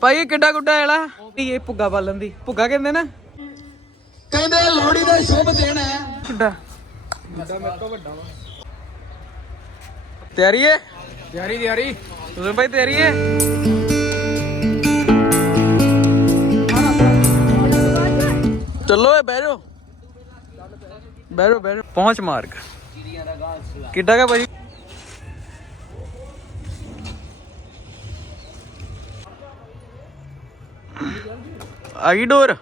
ਭਾਈ ਇਹ ਕਿੱਡਾ ਗੁੱਡਾ ਐਲਾ? ਇਹ ਭੁੱਗਾ ਬਾਲਣ ਦੀ। ਭੁੱਗਾ ਕਹਿੰਦੇ ਨਾ? ਕਹਿੰਦੇ ਲੋਹੜੀ ਦਾ ਸ਼ੁਭ ਦਿਨ ਹੈ। ਕਿੱਡਾ? ਤਿਆਰੀ ਹੈ? ਤਿਆਰੀ ਤਿਆਰੀ। ਤੁਸੀਂ ਭਾਈ ਤਿਆਰੀ ਹੈ? ਚੱਲੋ ਏ ਬਹਿ ਜਾਓ। ਬਹਿ ਜਾਓ ਬਹਿ ਜਾਓ। ਪਹੁੰਚ ਮਾਰਗ। ਕਿੱਡਾ ਕਾ ਭਾਈ? ਆ ਗਈ ਡੋਰ।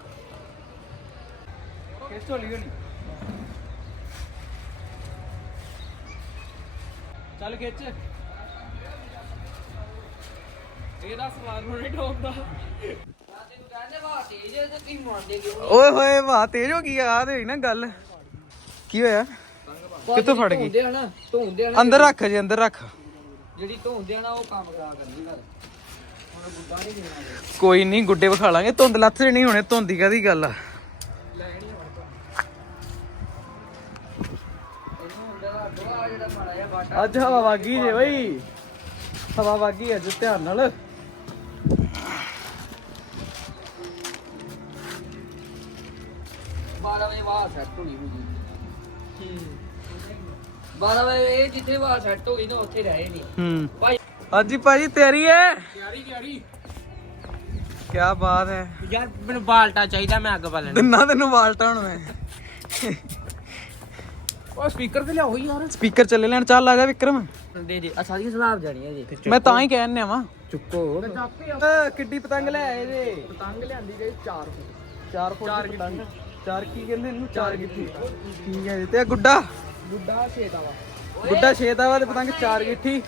ਕਿਸ ਢੋਲੀ ਹੋਣੀ ਚੱਲ ਖਿੱਚ। ਇਹਦਾ ਨੂੰ ਨਹੀਂ ਠੋਕਦਾ ਓਏ ਹੋਏ ਵਾਹ ਤੇਜ਼ ਹੋ ਗਈ ਆ ਤੇ ਨਾ ਗੱਲ। ਕੀ ਹੋਇਆ? ਕਿੱਥੋਂ ਫੜ ਗਈ? ਧੋਂਦੇ ਹਨਾ ਧੋਂਦੇ ਹਨਾ ਅੰਦਰ ਰੱਖ ਜੀ ਅੰਦਰ ਰੱਖ। ਜਿਹੜੀ ਧੋਂਦੇ ਹਨਾ ਉਹ ਕੰਮ ਕਰਾ ਕਰਨੀ ਘਰ। ਹੁਣ ਕੋਈ ਨਹੀਂ ਗੁੱਡੇ ਵਿਖਾ ਲਾਂਗੇ। ਧੁੰਦ ਲੱਥ ਨਹੀਂ ਹੋਣੇ ਧੁੰਦੀ ਕਾਦੀ ਗੱਲ ਆ? ਅੱਜ ਹਵਾ ਵਾਗੀ ਜੇ ਬਈ। ਹਵਾ ਵਾਗੀ ਅੱਜ ਧਿਆਨ ਨਾਲ। ਬਾਰਾਂ ਵਜੇ ਸੈੱਟ ਹੋਣੀ ਹੋਈ ਬਾਰਾਂ ਵਜੇ ਇਹ ਜਿੱਥੇ ਬਾਹਰ ਸੈੱਟ ਹੋ ਗਈ ਨਾ ਉੱਥੇ ਰਹੇ ਨਹੀਂ ਹੂੰ। ਭਾਈ ਹਾਂਜੀ ਭਾਜੀ ਤਿਆਰੀ ਹੈ? ਤਿਆਰੀ ਤਿਆਰੀ। ਕੀ ਬਾਤ ਹੈ। ਯਾਰ ਮੈਨੂੰ ਬਾਲਟਾ ਚਾਹੀਦਾ ਮੈਂ ਅੱਗ ਬਾਲਣ ਦਿਨਾਂ ਤੈਨੂੰ ਵਾਲਟਾ ਹੁਣ ਮੈਂ। ਉਹ ਸਪੀਕਰ ਤੇ ਲਿਆਓ ਯਾਰ। ਸਪੀਕਰ ਚੱਲੇ ਲੈਣ ਚੱਲ ਆ ਜਾ ਵਿਕਰਮ। ਦੇ ਦੇ ਆ ਸਾਰੀਆਂ ਸਲਾਬ ਜਾਣੀਆਂ ਜੀ। ਮੈਂ ਤਾਂ ਹੀ ਕਹਿਣ ਨਿਆ ਵਾ। ਚੁੱਕੋ। ਕਿੱਡੀ ਪਤੰਗ ਲੈ ਆਏ ਜੇ। ਪਤੰਗ ਲਿਆਂਦੀ ਗਈ 4 ਚਾਰ ਫੁੱਟ ਦੀ ਪਤੰਗ। ਚਾਰ ਕੀ ਕਹਿੰਦੇ ਇਹਨੂੰ? ਚਾਰ ਗਿੱਠੀ। ਠੀਕ ਹੈ ਜੀ ਤੇ ਗੁੱਡਾ। ਗੁੱਡਾ ਛੇਤਾ ਵਾ ਗੁੱਡਾ ਛੇ ਦਾ ਵਾ ਤੇ ਪਤੰਗ ਚਾਰ ਗਿੱਠੀ।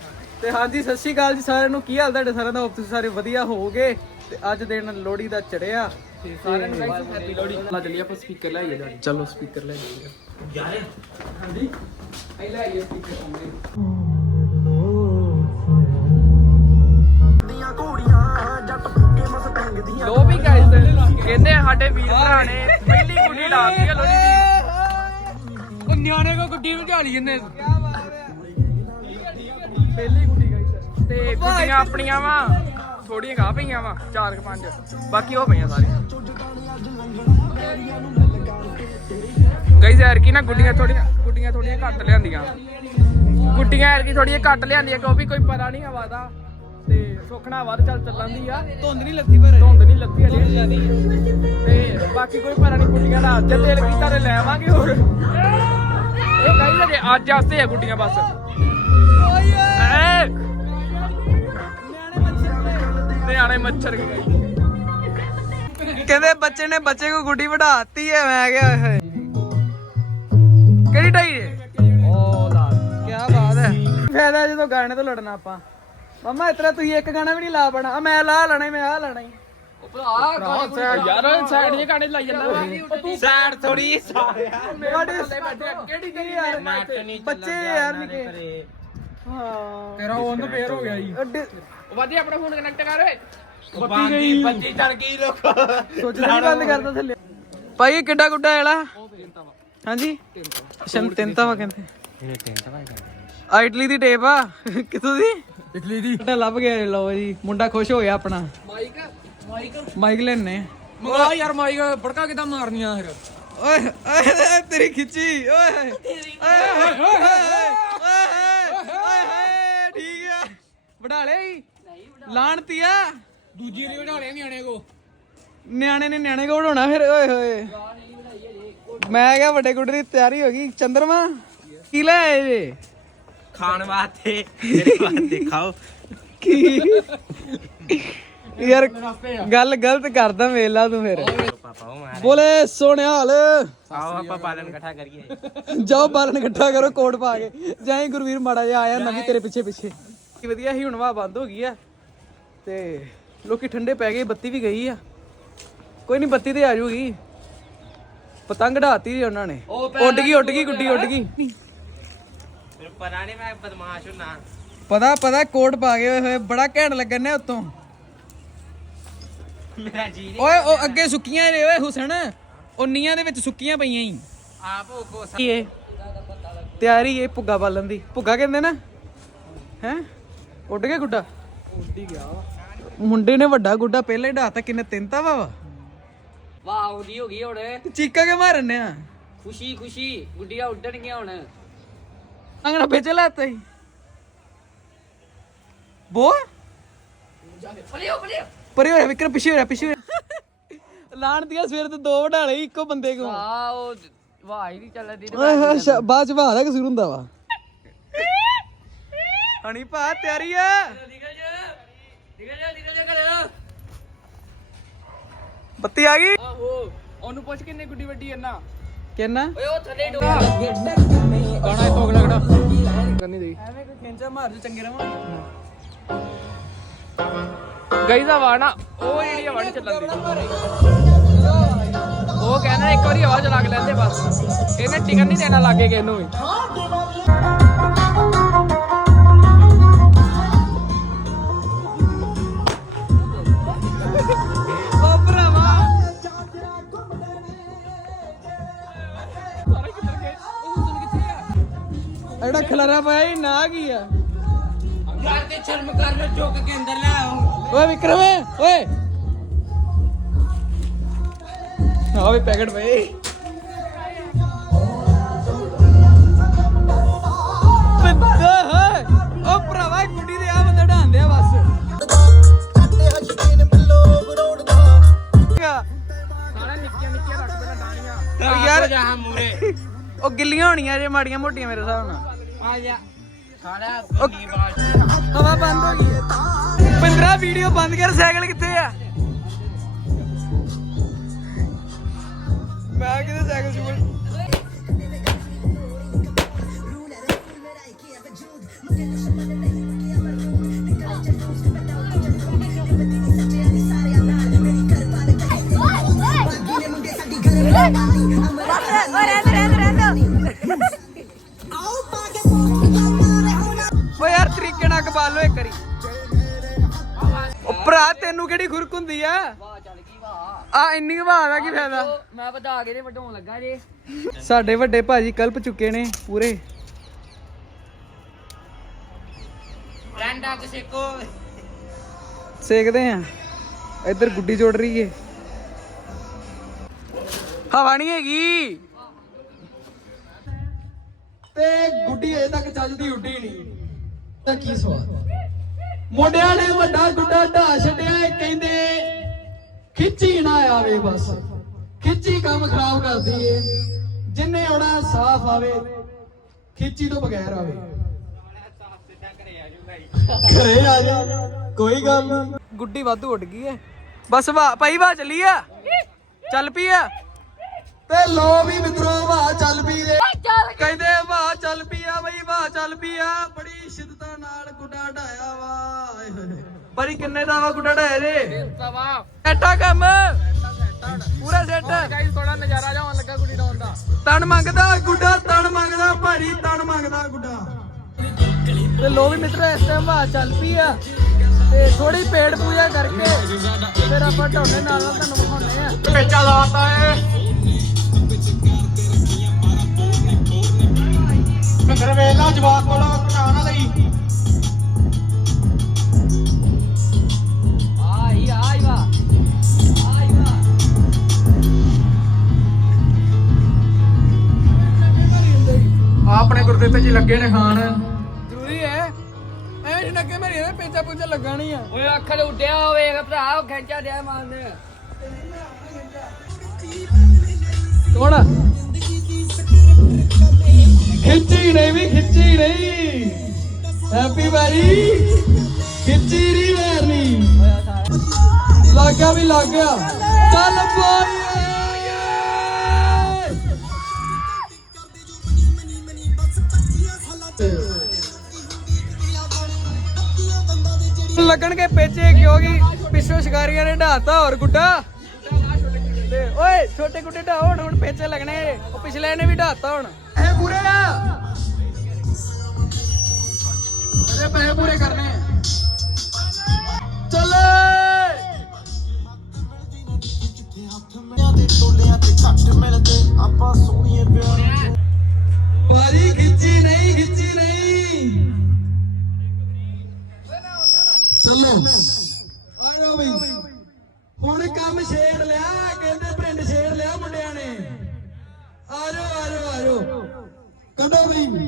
ਤੇ ਹਾਂਜੀ ਸਤਿ ਸ਼੍ਰੀ ਅਕਾਲ ਜੀ ਸਾਰਿਆਂ ਨੂੰ। ਕੀ ਹਾਲ ਤੁਹਾਡੇ ਸਾਰਿਆਂ ਦਾ? ਹੋਪ ਤੁਸੀਂ ਸਾਰੇ ਵਧੀਆ ਹੋਵੋਗੇ। ਤੇ ਅੱਜ ਦਿਨ ਲੋਹੜੀ ਦਾ ਚੜਿਆ ਤੇ ਸਾਰਿਆਂ ਨੂੰ ਗਾਇਸ ਹੈਪੀ ਲੋਹੜੀ। ਲਾ ਚੱਲੀਏ ਆਪਾਂ ਸਪੀਕਰ ਲੈ ਆਈਏ ਜਾਣੀ ਚਲੋ ਸਪੀਕਰ ਲੈ ਲਈਏ ਹਾਂਜੀ। ਆਈ ਲੈ ਆਈਏ ਸਪੀਕਰ ਸਾਹਮਣੇ। ਲੋ ਵੀ ਗਾਇਸ ਕਹਿੰਦੇ ਸਾਡੇ ਵੀਰ ਭਰਾ ਨੇ ਪਹਿਲੀ ਗੁੱਡੀ ਡਾਲਦੀ ਹੈ ਲੋਹੜੀ ਦੀ। ਉਹ ਨਿਆਣੇ ਕੋ ਗੁੱਡੀ ਨੂੰ ਝਾਲੀ ਜੰਨੇ ਪਹਿਲੀ ਗੁੱਡੀ ਤੇ ਗੁੱਡੀਆਂ ਆਪਣੀਆਂ ਵਾ ਥੋੜੀਆਂ ਗਾ ਪਈਆਂ ਵਾ ਚਾਰ ਕੁ ਪੰਜ। ਬਾਕੀ ਉਹ ਪਈਆਂ ਸਾਰੀਆਂ। ਗਈ ਯਾਰ ਕੀ ਨਾ ਗੁੱਡੀਆਂ ਥੋੜੀਆਂ ਗੁੱਡੀਆਂ ਥੋੜੀਆਂ ਘੱਟ ਲਿਆਂਦੀਆਂ। ਗੁੱਡੀਆਂ ਯਾਰ ਕੀ ਥੋੜੀਆਂ ਘੱਟ ਲਿਆਂਦੀਆਂ ਕਿਉਂਕਿ ਕੋਈ ਪਤਾ ਨਹੀਂ ਹਵਾ ਦਾ। ਤੇ ਸੁਖਣਾ ਵੱਧ ਚੱਲ ਚੱਲਦੀ ਆ। ਧੁੰਦ ਨਹੀਂ ਲੱਗੀ ਪਰ। ਧੁੰਦ ਨਹੀਂ ਲੱਗੀ ਹਲੇ ਜਿਆਦੀ ਤੇ ਬਾਕੀ ਕੋਈ ਪਤਾ ਨਹੀਂ ਗੁੱਡੀਆਂ ਦਾ ਅੱਜ ਦਿਲ ਕੀਤਾ ਤੇ ਲੈ ਆਵਾਂਗੇ ਹੋਰ। ਇਹ ਕਹੀ ਜੇ ਅੱਜ ਆਸਤੇ ਆ ਗੁੱਡੀਆਂ ਬਸ। ਨਿਆਣੇ ਮੱਛਰ ਕਹਿੰਦੇ ਬੱਚੇ ਨੇ ਬੱਚੇ ਕੋ ਗੁੱਡੀ ਵਢਾਤੀ ਹੈ ਮੈਂ ਕਿਹਾ ਓਏ ਹੋਏ ਕਿਹੜੀ ਢਾਈ ਹੈ ਓ ਲਾ ਕੀ ਬਾਤ ਹੈ ਫਾਇਦਾ ਜਦੋਂ ਗਾਣੇ ਤੋਂ ਲੜਨਾ ਆਪਾਂ। ਮਮਾ ਇਤਰਾ ਤੁਸੀਂ ਇੱਕ ਗਾਣਾ ਵੀ ਨਹੀਂ ਲਾ ਬਣਾ ਆ ਮੈਂ ਲਾ ਲੈਣਾ ਮੈਂ ਆ ਲੈਣਾ ਭਰਾ ਯਾਰ ਸਾਈਡ ਦੇ ਗਾਣੇ ਲਾਈ ਜਾਂਦਾ। ਸਾਈਡ ਥੋੜੀ ਕਿਹੜੀ ਕੀ ਯਾਰ ਬੱਚੇ ਯਾਰ ਨਿੱਕੇ। ਹਾਂ। ਤੇਰਾ ਉਹਨ ਪੇਰ ਹੋ ਗਿਆ ਜੀ। ਵਧੀਆ ਆਪਣਾ ਫੋਨ ਕਨੈਕਟ ਕਰ। ਓਏ ਬੱਤੀ ਗਈ। ਬੱਜੀ ਚੜ ਗਈ ਲੋਕ। ਸੋਚਣਾ ਨਹੀਂ ਬੰਦ ਕਰਦਾ ਥੱਲੇ। ਭਾਈ ਇਹ ਕਿੱਡਾ ਗੁੱਡਾ ਐਲਾ ਹਾਂਜੀ? ਸ਼ਨ ਤਿੰਨ ਵਾ ਕਹਿੰਦੇ। ਆ ਇਟਲੀ ਦੀ ਟੇਪ ਆ। ਕਿੱਥੋਂ ਦੀ? ਇਟਲੀ ਦੀ। ਮੁੰਡਾ ਲੱਭ ਗਿਆ ਲਓ ਜੀ। ਮੁੰਡਾ ਖੁਸ਼ ਹੋ ਗਿਆ ਆਪਣਾ। Mic mic. ਮਾਈਕ ਲੈਣੇ। ਮੰਗਾ ਯਾਰ ਮਾਈਕ ਫੜਕਾ ਕਿਦਾਂ ਮਾਰਨੀਆਂ ਫਿਰ? ਓਏ ਓਏ ਤੇਰੀ ਖਿੱਚੀ। ਓਏ ਓਏ ਓਏ ਓਏ ਓਏ ਠੀਕ ਆ। ਵਡਾ ਹੀ ਲਾਣਤੀਆ ਦੂਜੀ ਰੀ ਵਢਾਲੇ ਨਿਆਣੇ ਕੋ ਨਿਆਣੇ ਨੇ ਨਿਆਣੇ ਕੋ ਵਡਾਉਣਾ ਫਿਰ ਓਏ ਹੋਏ ਮੈਂ ਕਿਹਾ ਵੱਡੇ ਗੁੱਡੇ ਦੀ ਤਿਆਰੀ ਹੋ ਗਈ ਚੰਦਰਮਾ ਕੀ ਲੈ ਆਏ ਜੇ ਖਾਣ ਵਾਸਤੇ ਮੇਰੇ ਵਾਸਤੇ ਖਾਓ ਕੀ ਯਾਰ ਗੱਲ ਗਲਤ ਕਰਦਾ ਵੇਲਾ ਤੂੰ ਫਿਰ ਪਾਪਾ ਉਹ ਮਾਰ ਬੋਲੇ ਸੋਹਣਿਆਲ ਆਓ ਆਪਾਂ ਪਾਲਣ ਇਕੱਠਾ ਕਰੀਏ ਜਾਓ ਬਾਲਣ ਇਕੱਠਾ ਕਰੋ ਕੋਟ ਪਾ ਕੇ ਜਾਈ ਗੁਰਵੀਰ ਮਾੜਾ ਜਿਹਾ ਆਇਆ ਨਵੀਂ ਤੇਰੇ ਪਿੱਛੇ ਪਿੱਛੇ ਕੀ ਵਧੀਆ ਸੀ ਹੁਣ ਵਾ ਬੰਦ ਹੋ ਗਈ ਆ ਤੇ ਲੋਕੀ ਠੰਡੇ ਪੈ ਗਏ ਬੱਤੀ ਵੀ ਗਈ ਆ। ਕੋਈ ਨਹੀਂ ਬੱਤੀ ਤੇ ਆ ਜਾਊਗੀ ਪਤੰਗ ਢਾਤੀ ਜੀ ਉਹਨਾਂ ਨੇ। ਉੱਡ ਗਈ ਉੱਡ ਗਈ ਗੁੱਡੀ ਉੱਡ ਗਈ। ਮੈਨੂੰ ਪਤਾ ਨਹੀਂ ਮੈਂ ਬਦਮਾਸ਼ ਹੁੰਨਾ। ਪਤਾ ਪਤਾ ਕੋਟ ਪਾ ਕੇ ਹੋਏ ਹੋਏ ਬੜਾ ਘੈਂਟ ਲੱਗਣ ਨੇ ਉਤੋਂ। ਮੇਰਾ ਜੀ ਨਹੀਂ ਓਏ ਉਹ ਅੱਗੇ ਸੁੱਕੀਆਂ ਨੇ ਓਏ ਹੁਸਨ। ਉਹ ਨੀਆਂ ਦੇ ਵਿੱਚ ਸੁੱਕੀਆਂ ਪਈਆਂ ਹੀ ਆਪ ਉਹ ਕੋ ਕੀ ਇਹ ਤਿਆਰੀ ਇਹ ਭੁੱਗਾ ਬਾਲਣ ਦੀ। ਭੁੱਗਾ ਕਹਿੰਦੇ ਨਾ? ਹੈ? ਉੱਡ ਗਿਆ ਗੁੱਡਾ? ਉੱਡੀ ਗਿਆ। ਮੁੰਡੇ ਨੇ ਵੱਡਾ ਗੁੱਡਾ ਪਹਿਲਾਂ ਢਾਤਾ ਕਿੰਨੇ ਤਿੰਨ ਤਾਂ ਵਾ ਵਾਹ ਉਹਦੀ ਹੋ ਗਈ ਹੁਣ। ਚੀਕਾ ਕੇ ਮਾਰਨੇ ਆ ਖੁਸ਼ੀ ਖੁਸ਼ੀ ਗੁੱਡੀਆਂ ਉੱਡਣਗੀਆਂ ਹੁਣ। ਅੰਗਣਾ ਵੇਚ ਲਾਤਾ ਹੀ। ਬੋ ਫਲਿਓ ਫਲਿਓ ਪਰੇ ਹੋਇਆ ਵਿਕਰ ਪਿੱਛੇ ਹੋਇਆ ਪਿੱਛੇ ਹੋਇਆ। ਲਾਣ ਦੀਆਂ ਸਵੇਰ ਤੇ ਦੋ ਵਡਾਲੇ ਇੱਕੋ ਬੰਦੇ ਕੋ ਆ ਉਹ ਵਾਹ ਹੀ ਨਹੀਂ ਚੱਲਦੀ ਤੇ ਬਾਅਦ ਚ ਬਾਹਰ ਦਾ ਕਸੂਰ ਹੁੰਦਾ ਵਾ। ਹਣੀ ਭਾ ਤਿਆਰੀ ਆ। ਨਿਕਲ ਜਾ ਨਿਕਲ ਜਾ ਬੱਤੀ ਆ ਗਈ। ਆਹੋ ਉਹਨੂੰ ਪੁੱਛ ਕਿੰਨੇ ਗੁੱਡੀ ਵੱਡੀ ਇੰਨਾ ਕਿੰਨਾ? ਓਏ ਉਹ ਥੱਲੇ ਡੁੱਬ ਗਾਣਾ ਇਹ ਤੋਂ ਅਗਲਾ ਕਿਹੜਾ? ਕਰਨੀ ਦੇ ਐਵੇਂ ਕੋਈ ਖਿੰਚਾ ਮਾਰ ਜੋ ਚੰਗੇ ਰਵਾਂ ਗਾਈਜ਼ ਹਵਾ ਨਾ ਉਹ ਜਿਹੜੀ ਹਵਾ ਨਹੀਂ ਚੱਲਣ ਦੀ। ਉਹ ਕਹਿੰਦਾ ਇੱਕ ਵਾਰੀ ਹਵਾ ਚਲਾ ਕੇ ਲੈਂਦੇ ਬਸ। ਇਹਨੇ ਟਿਕਣ ਨਹੀਂ ਦੇਣਾ ਲੱਗੇ ਕਿਸੇ ਨੂੰ ਵੀ। ਐਡਾ ਖਲਾਰਾ ਪਾਇਆ ਇਹ ਨਾ ਕੀ ਆ? ਯਾਰ ਤੇ ਸ਼ਰਮ ਕਰ ਲੈ ਚੁੱਕ ਕੇ ਅੰਦਰ ਲੈ ਆਉਂ ਓਏ ਵਿਕਰਮ ਓਏ। ਆ ਵੀ ਪੈਕਟ ਪਏ। ਬੰਦਾ ਹੈ ਓ ਭਰਾਵਾ ਗੁੱਡੀ ਦੇ ਆ ਬੰਦਾ ਢਾਂਦੇ ਆ ਬਸ। ਸਾਰੇ ਨਿੱਕੀਆਂ ਨਿੱਕੀਆਂ ਰੱਖ ਪਹਿਲਾਂ ਡਾਣੀਆਂ ਯਾਰ ਜਹਾਂ ਮੂਰੇ ਉਹ ਗਿੱਲੀਆਂ ਹੋਣੀਆਂ ਜੇ ਮਾੜੀਆਂ ਮੋਟੀਆਂ ਮੇਰੇ ਹਿਸਾਬ ਨਾਲ। ਹਵਾ ਬੰਦ ਹੋ ਗਈ ਹੈ 15 ਵੀਡੀਓ ਬੰਦ ਕਰ ਸਾਈਕਲ ਕਿੱਥੇ ਆ ਮੈਂ ਕਿਤੇ ਸਾਈਕਲ ਸ਼ੁਗਲ ਓ ਕਿਹੜੀ ਖੁਰਕ ਹੁੰਦੀ ਆ? ਵਾਹ ਚੱਲ ਗਈ ਵਾਹ। ਆ ਇੰਨੀ ਹਵਾ ਦਾ ਕੀ ਫਾਇਦਾ? ਮੈਂ ਵਧਾ ਕੇ ਤੇ ਵਡਾਉਣ ਲੱਗਾ ਜੇ। ਸਾਡੇ ਵੱਡੇ ਭਾਜੀ ਕਲਪ ਚੁੱਕੇ ਨੇ ਪੂਰੇ। ਰੈਂਡਾ ਕਿਸੇ ਕੋ ਸੇਕਦੇ ਆ। ਇੱਧਰ ਗੁੱਡੀ ਜੋੜ ਰਹੀ ਏ। ਹਵਾ ਨਹੀਂ ਹੈਗੀ। ਤੇ ਗੁੱਡੀ ਅਜੇ ਤੱਕ ਚੱਲਦੀ ਉੱਡੀ ਨਹੀਂ। ਤਾਂ ਕੀ ਸਵਾਦ? ਮੁੰਡਿਆਂ ਨੇ ਵੱਡਾ ਗੁੱਡਾ ਢਾ ਛੱਡਿਆ ਇਹ ਕਹਿੰਦੇ ਖਿੱਚੀ ਨਾ ਆਵੇ ਬਸ। ਖਿੱਚੀ ਕੰਮ ਖਰਾਬ ਕਰਦੀ ਏ ਜਿੰਨੇ ਆਉਣਾ ਸਾਫ਼ ਆਵੇ ਖਿੱਚੀ ਤੋਂ ਬਗੈਰ ਆਵੇ। ਘਰੇ ਆ ਜਾ ਕੋਈ ਗੱਲ ਨਹੀਂ ਗੁੱਡੀ ਵਾਧੂ ਉੱਡ ਗਈ ਐ। ਬਸ ਵਾ ਭਾਈ ਵਾ ਚੱਲੀ ਆ? ਚੱਲ ਪਈ ਆ? ਤੇ ਲੋ ਵੀ ਮਿੱਤਰੋ ਵਾ ਚੱਲ ਪਈ ਦੇ ਕਹਿੰਦੇ ਵਾ ਚੱਲ ਪਈ ਆ ਬਈ ਵਾ ਚੱਲ ਪਈ ਆ ਬੜੀ ਸ਼ਿੱਦਤਾਂ ਨਾਲ ਗੁੱਡਾ ਢਾਇਆ ਵਾ ਆਏ ਹੋਏ। ਹੋਏ। ਬੜੀ ਕਿੰਨੇ ਦਾ ਵਾ ਗੁੱਡਾ ਢਾਇਆ ਜੇ? ਤਵਾ ਐਟਾ ਕੰਮ। ਪੂਰਾ ਸੈੱਟ। ਗਾਈਜ਼ ਥੋੜਾ ਨਜ਼ਾਰਾ ਜਾਉਣ ਲੱਗਾ ਗੁੱਡੀ ਡਾਉਣ ਦਾ। ਤਣ ਮੰਗਦਾ ਗੁੱਡਾ ਤਣ ਮੰਗਦਾ ਭਾਰੀ ਤਣ ਮੰਗਦਾ ਗੁੱਡਾ। ਤੇ ਲੋ ਵੀ ਮਿੱਤਰੋ ਇਸ ਟਾਈਮ ਹਵਾ ਚੱਲ ਪਈ ਆ ਤੇ ਥੋੜੀ ਪੇੜ ਪੂਜਾ ਕਰਕੇ ਫਿਰ ਆਪਾਂ ਢੋਨੇ ਨਾਲ ਨਾਲ ਤੁਹਾਨੂੰ ਵਿਖਾਉਣੇ ਆ ਪੇਚਾ ਲਾਤਾ ਏ। ਘਰ ਵੇਲਾ ਜਵਾਬ ਕੋਲ ਕਟਾਣਾ ਲਈ ਆਈ। ਆਈ ਵਾ। ਆਈ ਵਾ। ਆਪਣੇ ਗੁਰਦੇਵਤੇ ਜੀ ਲੱਗੇ ਨੇ ਖਾਣ। ਜ਼ਰੂਰੀ ਹੈ। ਐ ਜਿੰਨਾ ਕਿ ਮੇਰੀ ਇਹਦੇ ਪੇਚਾ ਪੂਚਾ ਲੱਗਾ ਨਹੀਂ ਆ ਓਏ ਅੱਖ ਦੇ ਉੱਡਿਆ ਹੋਵੇ ਭਰਾ ਉਹ ਖਿੱਚਾ ਦਿਆ ਮਾਰਨੇ। ਕੌਣ ਖਿੱਚੀ ਨਹੀਂ ਵੀ, ਖਿੱਚੀ ਨਹੀਂ। ਹੈਪੀ ਵਾਰੀ। ਖਿੱਚੀ ਨਹੀਂ ਮਾਰਨੀ ਲੱਗ ਗਿਆ ਵੀ ਲੱਗ ਗਿਆ ਚੱਲ ਬੋਈ ਲੱਗਣਗੇ ਪੇਚੇ, ਕਿਉਂਕਿ ਪਿੱਛੋਂ ਸ਼ਿਕਾਰੀਆਂ ਨੇ ਢਾਤਾ ਹੋਰ ਗੁੱਡਾ। ਤੇ ਓਏ ਛੋਟੇ ਗੁੱਡੇ ਢਾ ਹੁਣ ਹੁਣ ਪੇਚੇ ਲੱਗਣੇ। ਉਹ ਪਿਛਲੇ ਨੇ ਵੀ ਢਾਤਾ ਹੁਣ। ਇਹ ਪੂਰੇ ਆ ਅਰੇ ਪੈਸੇ ਪੂਰੇ ਕਰਨੇ coming.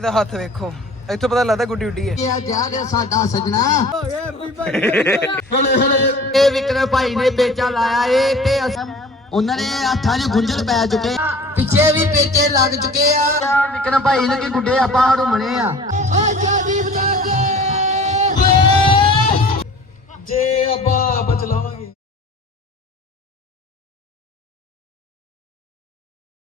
ਮੁੰਡੇ ਦਾ ਹੱਥ ਵੇਖੋ। ਇੱਥੋਂ ਪਤਾ ਲੱਗਦਾ ਗੁੱਡੀ ਉੱਡੀ ਹੈ। ਕਿਹਾ ਜਾ ਰਿਹਾ ਸਾਡਾ ਸਜਣਾ। ਹੋ ਗਿਆ ਵੀ ਭਾਈ ਹਲੇ ਹਲੇ ਇਹ ਵਿਕਰਮ ਭਾਈ ਨੇ ਪੇਚਾ ਲਾਇਆ ਏ ਤੇ ਉਹਨਾਂ ਦੇ ਹੱਥਾਂ 'ਚ ਗੁੰਝਲ ਪੈ ਚੁੱਕੇ ਪਿੱਛੇ ਵੀ ਪੇਚੇ ਲੱਗ ਚੁੱਕੇ ਆ। ਵਿਕਰਮ ਭਾਈ ਨੇ ਕਿ ਗੁੱਡੇ ਆਪਾਂ ਹੜੁਮਣੇ ਆ। ਜੇ ਅੱਬਾ ਬਚਲਾਵਾ